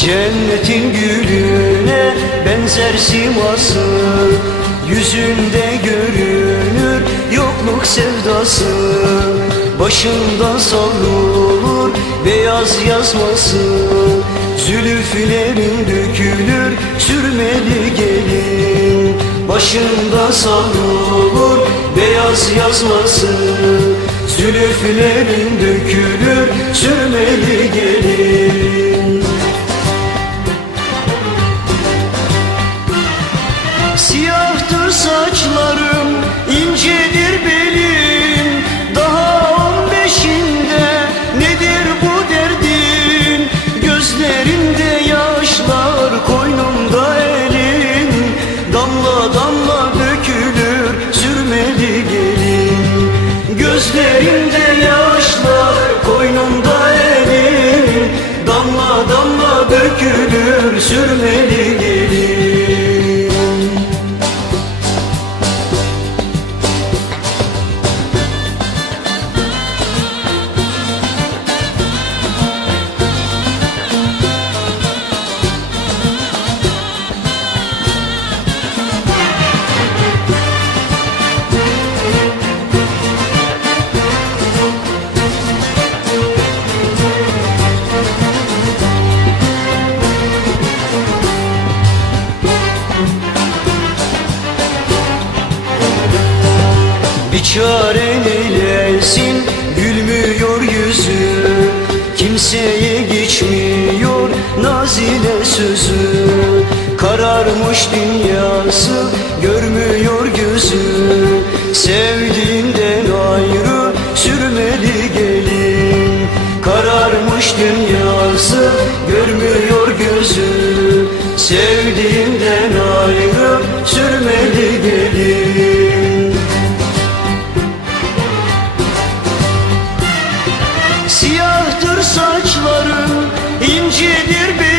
Cennetin gülüne benzer siması Yüzünde görünür yokluk sevdası. Başında savrulur beyaz yazması Zülüflerin dökülür sürmeli gelin. Başında savrulur beyaz yazması Zülüflerin dökülür sürmeli gelin Damla dökülür sürmeli gelin Gözlerinde yaşlar, koynumda elin Damla damla dökülür sürmeli çare neylesin? Gülmüyor yüzü. Kimseye geçmiyor nazile sözü. Kararmış dünyası görmüyor gözü. Sevdiğinden ayrı sürmeli gelin. Kararmış dünyası görmüyor gözü. Sevdiğinden ayrı sürmeli gelin Gece bir bir